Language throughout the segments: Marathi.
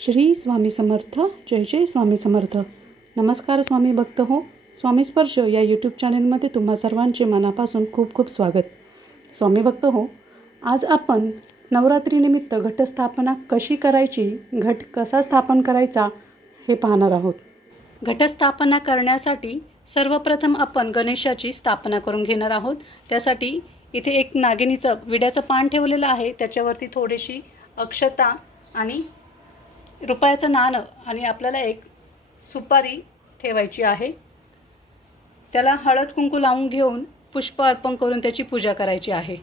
श्री स्वामी समर्थ जय जय स्वामी समर्थ. नमस्कार स्वामी भक्त हो. स्वामी स्पर्श या यूट्यूब चॅनलमध्ये तुम्हा सर्वांचे मनापासून खूप खूप स्वागत. स्वामी भक्त हो आज आपण नवरात्रीनिमित्त घटस्थापना कशी करायची घट कसा स्थापन करायचा हे पाहणार आहोत. घटस्थापना करण्यासाठी सर्वप्रथम आपण गणेशाची स्थापना करून घेणार आहोत. त्यासाठी इथे एक नागिनीचं विड्याचं पान ठेवलेलं आहे. त्याच्यावरती थोडीशी अक्षता आणि रुपयाचं नाणं आणि आपल्याला एक सुपारी ठेवायची आहे. त्याला हळद कुंकू लावून घेऊन पुष्प अर्पण करून त्याची पूजा करायची आहे.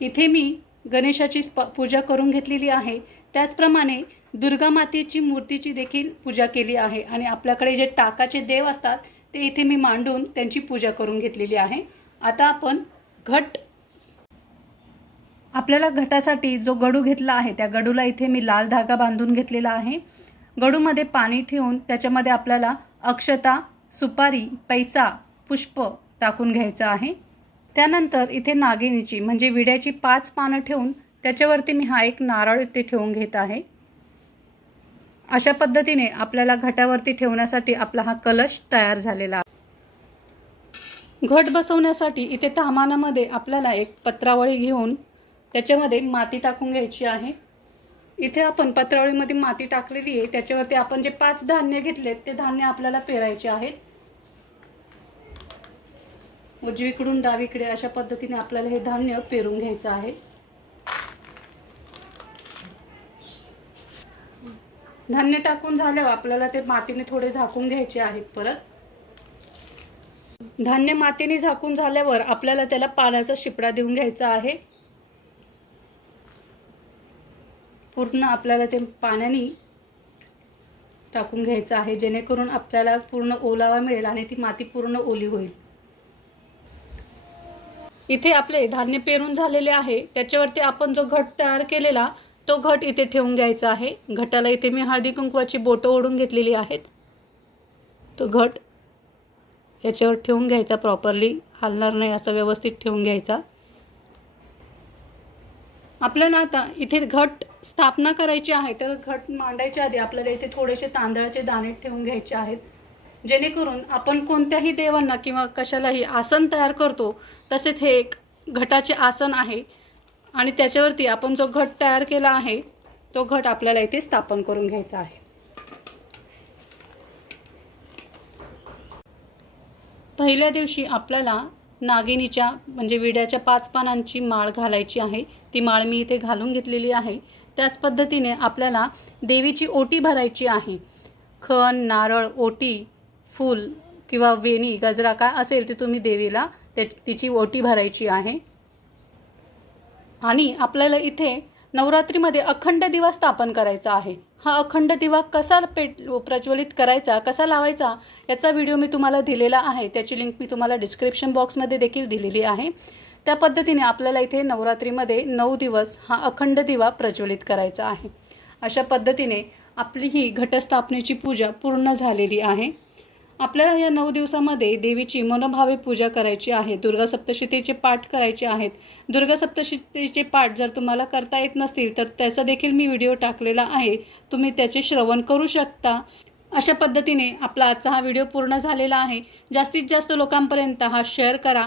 इथे मी गणेशाची स्प- पूजा करून घेतलेली आहे. त्याचप्रमाणे दुर्गा मातेची मूर्तीची देखील पूजा केली आहे आणि आपल्याकडे जे टाकाचे देव असतात ते इथे मी मांडून त्यांची पूजा करून घेतलेली आहे. आता आपण घट आपल्याला घटासाठी जो गडू घेतला आहे त्या गडूला इथे मी लाल धागा बांधून घेतलेला आहे. गडूमध्ये पाणी ठेवून त्याच्यामध्ये आपल्याला अक्षता सुपारी पैसा पुष्प टाकून घ्यायचं आहे. त्यानंतर इथे नागिनीची म्हणजे विड्याची पाच पानं ठेवून त्याच्यावरती मी हा एक नारळ इथे ठेवून घेत आहे. अशा पद्धतीने आपल्याला घटावरती ठेवण्यासाठी आपला हा कलश तयार झालेला आहे. घट बसवण्यासाठी इथे तामानामध्ये आपल्याला एक पत्रावळी घेऊन त्याच्यामध्ये माती टाकून घ्यायची आहे. इथे आपण पत्रावळीमध्ये माती टाकलेली आहे. त्याच्यावरती आपण जे पाच धान्य घेतलेत ते धान्य आपल्याला पेरायचे आहेत. उजवीकडून डावीकडे अशा पद्धतीने आपल्याला हे धान्य पेरून घ्यायचं आहे. धान्य टाकून झाल्यावर आपल्याला ते मातीने थोडे झाकून घ्यायचे आहेत परत. धान्य मातीने झाकून झाल्यावर आपल्याला त्याला पाण्याचा शिपडा देऊन घ्यायचा आहे. पूर्ण आपल्याला ते पाण्याने टाकून घ्यायचं आहे जेणेकरून आपल्याला पूर्ण ओलावा मिळेल आणि ती माती पूर्ण ओली होईल. इथे आपले धान्य पेरून झालेले आहे. त्याच्यावरती आपण जो घट तयार केलेला तो घट इथे ठेवून घ्यायचा आहे. घटाला इथे मी हळदी कुंकवाची बोटं ओढून घेतलेली आहेत. तो घट याच्यावर ठेवून घ्यायचा प्रॉपरली हलणार नाही असं व्यवस्थित ठेवून घ्यायचा. आपल्याला आता इथे घट स्थापना करायची आहे तर घट मांडायच्या आधी आपल्याला इथे थोडेसे तांदळाचे दाणे ठेवून घ्यायचे आहेत. जेणेकरून आपण कोणत्याही देवांना किंवा कशालाही आसन तयार करतो तसेच हे एक घटाचे आसन आहे. आणि त्याच्यावरती आपण जो घट तयार केला आहे तो घट आपल्याला इथे स्थापन करून घ्यायचा आहे. पहिल्या दिवशी आपल्याला नागिनीच्या म्हणजे विड्याच्या पाच पानांची माळ घालायची आहे. ती माळ मी इथे घालून घेतलेली आहे. त्याच पद्धतीने आपल्याला देवीची ओटी भरायची आहे. खण नारळ ओटी फूल किंवा वेणी गजरा काय असेल ते तुम्ही देवीला त्या तिची ओटी भरायची आहे. आणि आपल्याला इथे नवरात्रीमध्ये अखंड दिवा स्थापन करायचा आहे. हा अखंड दिवा कसा पेट प्रज्वलित करायचा कसा लावायचा याचा व्हिडिओ मी तुम्हाला दिलेला आहे. त्याची लिंक मी तुम्हाला डिस्क्रिप्शन बॉक्समध्ये देखील दिलेली आहे. त्या पद्धतीने आपल्याला इथे नवरात्रीमध्ये नऊ दिवस हा अखंड दिवा प्रज्वलित करायचा आहे. अशा पद्धतीने आपली ही घटस्थापनेची पूजा पूर्ण झालेली आहे. आपल्याला या नऊ दिवसामध्ये देवीची मनोभावे पूजा करायची आहे. दुर्गा सप्तशतीचे पाठ करायचे आहेत. दुर्गा सप्तशतीचे पाठ जर तुम्हाला करता येत नसतील तर त्याचा देखील मी व्हिडिओ टाकलेला आहे. तुम्ही त्याचे श्रवण करू शकता. अशा पद्धतीने आपला आजचा हा व्हिडिओ पूर्ण झालेला आहे. जास्तीत जास्त लोकांपर्यंत हा शेअर करा.